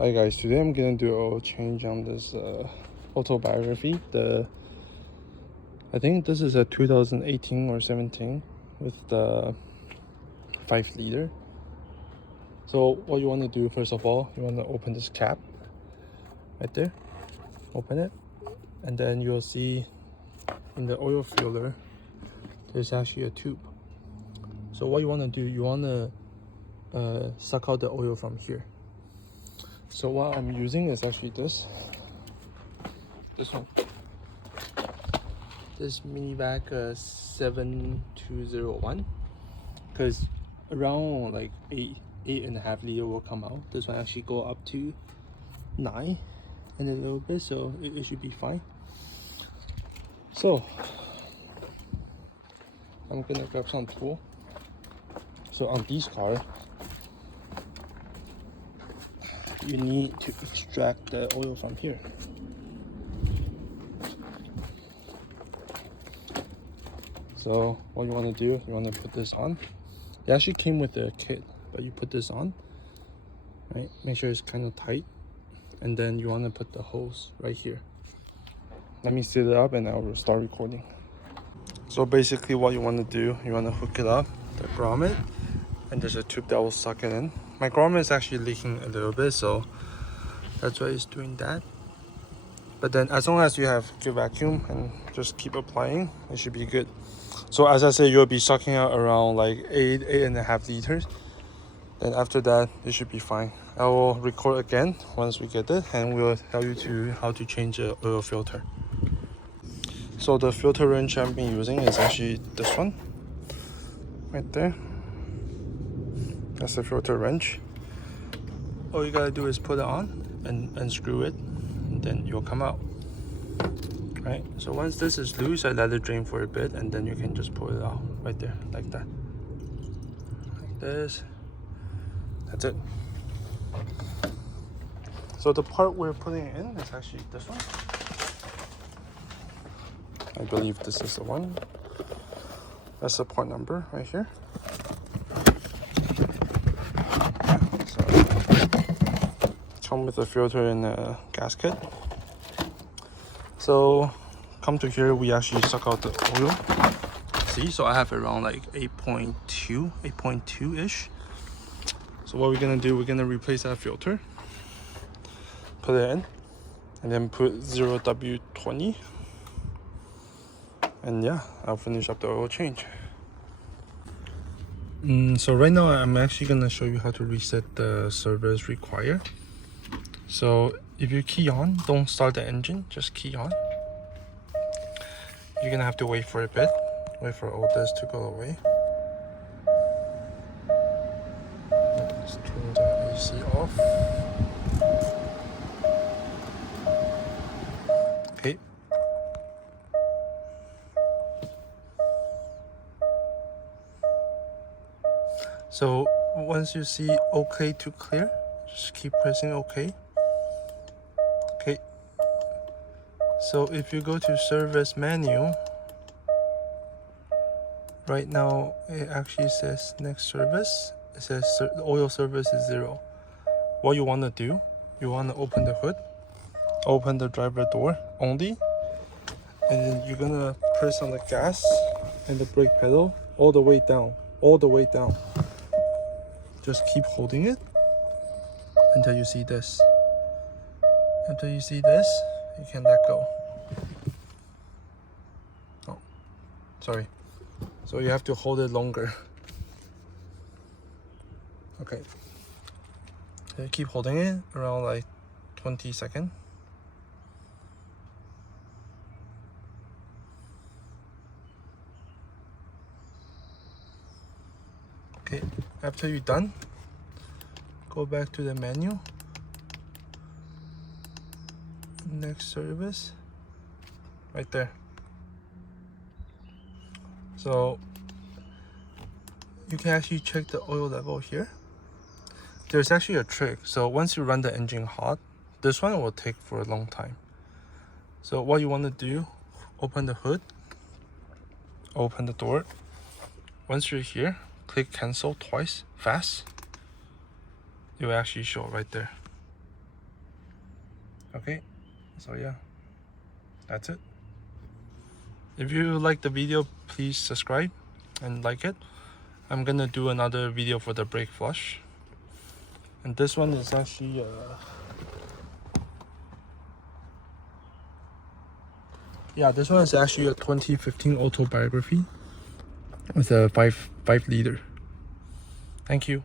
Hi guys, today I'm gonna do a oil change on this autobiography. I think this is a 2018 or 17 with the 5 liter. So what you want to do, first of all, you want to open this cap right there. Open it, and then you'll see in the oil filler there's actually a tube. So what you want to do, you want to suck out the oil from here. So what I'm using is actually this one, this Minivac 7201, because around like 8.5 liter will come out. This one actually go up to 9 and a little bit, so it should be fine. So I'm gonna grab some tool. So on these cars, you need to extract the oil from here. So what you want to do, you want to put this on. It actually came with a kit, but you put this on, right? Make sure it's kind of tight, and then you want to put the hose right here. Let me set it up and I will start recording. So basically what you want to do, you want to hook it up, the grommet, and there's a tube that will suck it in. My grommet is actually leaking a little bit, so that's why it's doing that. But then as long as you have good vacuum and just keep applying, it should be good. So as I said, you'll be sucking out around like 8.5 liters. Then after that, it should be fine. I will record again once we get it, and we'll tell you how to change the oil filter. So the filter wrench I've been using is actually this one, right there. That's the filter wrench. All you gotta do is put it on and unscrew it, and then you'll come out. Right, so once this is loose, I let it drain for a bit, and then you can just pull it out right there, like that. Like this. That's it. So the part we're putting it in is actually this one. I believe this is the one. That's the part number right here. So come with a filter and a gasket. So come to here, we actually suck out the oil. See, so I have around like 8.2-ish. So what we're gonna do, we're gonna replace that filter, put it in, and then put 0W20. And yeah, I'll finish up the oil change. So right now I'm actually gonna show you how to reset the service required. So if you key on, don't start the engine, just key on. You're gonna have to wait for a bit, wait for all this to go away. Let's turn the AC off. Okay. So once you see OK to clear, just keep pressing OK. Okay. So if you go to service menu, right now it actually says next service. It says the oil service is 0. What you want to do, you want to open the hood, open the driver door only, and then you're gonna press on the gas and the brake pedal all the way down, Just keep holding it until you see this. After you see this, you can let go. Oh, sorry. So you have to hold it longer. Okay. So you keep holding it around like 20 seconds. Okay, after you're done, go back to the menu. Next service, right there. So you can actually check the oil level here. There's actually a trick. So once you run the engine hot, this one will take for a long time. So what you want to do, open the hood, open the door. Once you're here, click cancel twice fast. It will actually show right there. Okay, so yeah, that's it. If you like the video, please subscribe and like it. I'm gonna do another video for the brake flush, and this one is actually this one is actually a 2015 autobiography with a 5 liter. Thank you.